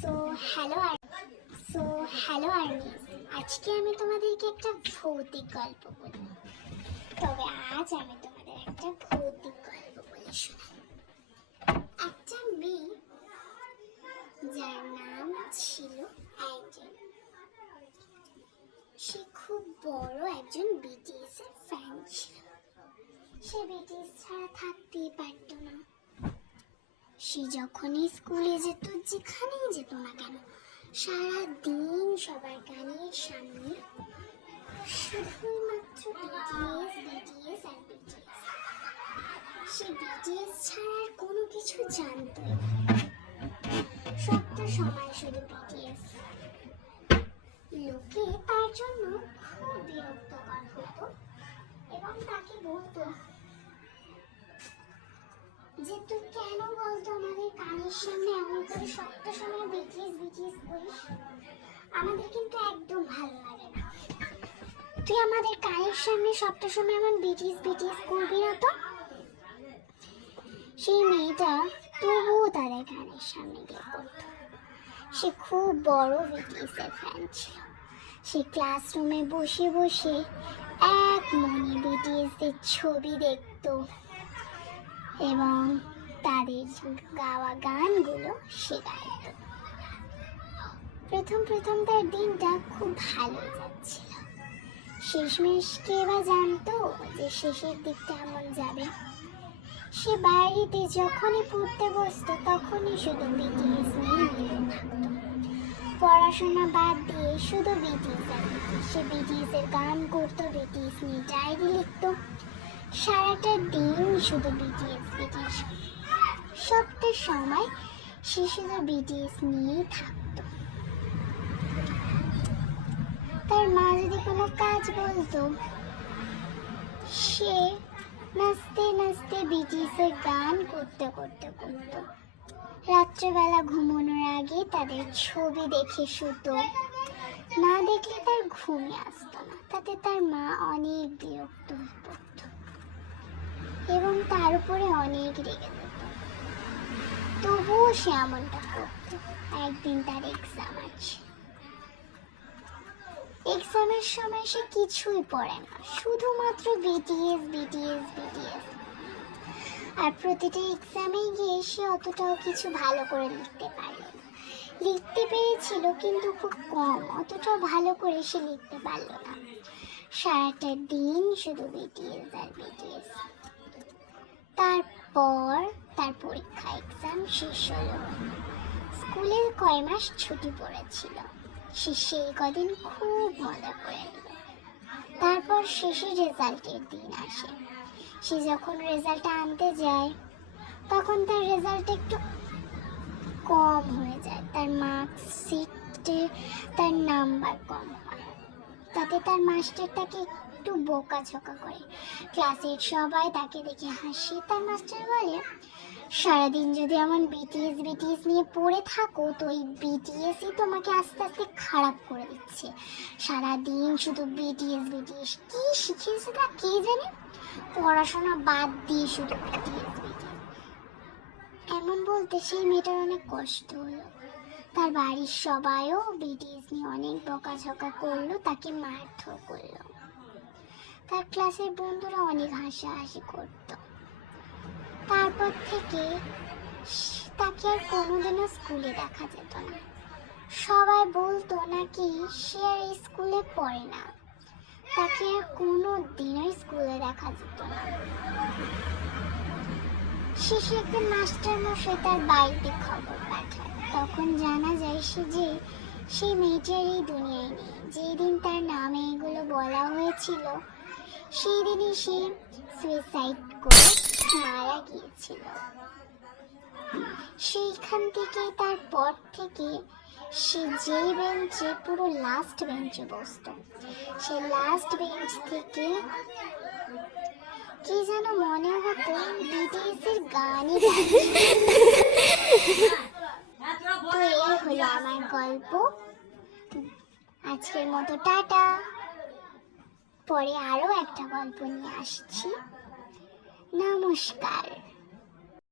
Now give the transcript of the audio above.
So hello armies, আজকে আমি তোমাদেরকে একটা ভৌতিক গল্প বলবো। তবে আজ আমি তোমাদের একটা ভৌতিক গল্প বলে শোনাই। একটা মেয়ে যার নাম ছিল অ্যাঞ্জেল, সে খুব বড় একজন বিটিএস এর ফ্যান ছিল। সে বিটিএস ছাড়া থাকতেই পারত না। সে যখনই স্কুলে যেত, যেখানেই যেত না কেন, সারা দিন সবার কানের সামনে শুধুমাত্র বিটিএস বিটিএস আর বিটিএস। সে বিটিএস ছাড়া আর কোনো কিছু জানতই না। সবটা সময় শুধু বিটিএস। লোকে তার জন্য খুব বিরক্তকর হতো এবং তাকে বলতো যে তুই কেন বলতো আমাদের কানের সামনে এমন করে সবটা সময় বিটিএস বিটিএস করিস? আমাদের কিন্তু একদম ভালো লাগে না। তুই আমাদের কানের সামনে সবটা সময় এমন বিটিএস বিটিএস করবি না তো। সেই মেয়েটা তবুও তাদের কানের সামনে গিয়ে করতো। সে খুব বড় বিটিএস এর ফ্যান ছিল। সে ক্লাসরুমে বসে বসে এক মনে বিটিএস এর ছবি দেখতো এবং তাদের গাওয়া গানগুলো সে গাইত। প্রথম তার দিনটা খুব ভালোই যাচ্ছিল। শেষমেশ কে বা জানতো যে শেষের দিকটা এমন যাবে। সে বাড়িতে যখনই পড়তে বসতো তখনই শুধু বিটিএস নিয়ে থাকতো। পড়াশোনা বাদ দিয়ে শুধু বিটিএস আর বিটিএস। সে বিটিএস এর গান করতো, বিটিএস নিয়ে ডায়েরি লিখতো। সারাটা দিন শুধু বিটিএস বিটিএস। সবটা সময় সে শুধু বিটিএস নিয়েই থাকতো। তার মা যদি কোনো কাজ বলতো, সে নাচতে নাচতে বিটিএস এর গান করতে করতো। রাত্রেবেলা ঘুমানোর আগে তাদের ছবি দেখে শুতো। না দেখলে তার ঘুমই আসতো না। তাতে তার মা অনেক বিরক্ত হয়ে পড়তো এবং তার উপরে অনেক রেগে যেত। তবুও সে এমনটা করতো। একদিন তার এক্সাম আছে। এক্সামের সময় সে কিছুই পড়ে না, শুধুমাত্র বিটিএস বিটিএস বিটিএস। আর প্রতিটা এক্সামে গিয়ে সে অতটাও কিছু ভালো করে লিখতে পারল না। লিখতে পেরেছিল কিন্তু খুব কম, অতটাও ভালো করে সে লিখতে পারল না। সারাটা দিন শুধু বিটিএস আর বিটিএস। তারপর তার পরীক্ষা এক্সাম শেষ হলো। স্কুলের কয় মাস ছুটি পড়েছিল। সে সেই কদিন খুব মজা করে নিল। তারপর শেষে রেজাল্টের দিন আসে। সে যখন রেজাল্ট আনতে যায় তখন তার রেজাল্ট একটু কম হয়ে যায়। তার মার্কশিটে তার নাম্বার কম হয়। তাতে তার মাস্টার তাকে একটু বোকাঝোকা করে। ক্লাসের সবাই তাকে দেখে হাসে। তার মাস্টার বলে, সারাদিন যদি এমন বিটিএস বিটিএস নিয়ে পড়ে থাকো তো এই বিটিএসই তোমাকে আস্তে আস্তে খারাপ করে দিচ্ছে। সারাদিন শুধু বিটিএস বিটিএস। কি শিখিয়েছে তা কে জানে? পড়াশোনা বাদ দিয়ে শুধু বিটিএস বিটিএস। এমন বলতে সেই মেয়েটার অনেক কষ্ট হলো। তার বাড়ির সবাইও বিটিএস নিয়ে অনেক বকাঝকা করলো, তাকে মারধর করলো। তার ক্লাসের বন্ধুরা অনেক হাসাহাসি করতো। তারপর থেকে তাকে আর কোনোদিনও স্কুলে দেখা যেত না। সবাই বলতো নাকি সে আর এই স্কুলে পড়ে না। তাকে আর কোনো দিনই স্কুলে দেখা যেত না। শেষে একদিন মাস্টার মশাই তার বাড়িতে খবর পাঠায়। তখন জানা যায় সেই মেয়েটার এই দুনিয়ায় নেই। যেই দিন তার নামে এগুলো বলা হয়েছিল সেই দিনই সে সুইসাইড করে মারা গিয়েছিল। সেইখান থেকে তারপর থেকে সে যেই বেঞ্চে, পুরো লাস্ট বেঞ্চে বসতো, সে লাস্ট বেঞ্চ থেকে কি যেন মনে হতো বিটিএস এর গানই তো এই হলো আমার গল্প। আজকের মতো টাটা। পরে আরো একটা গল্প নিয়ে আসছি। নমস্কার।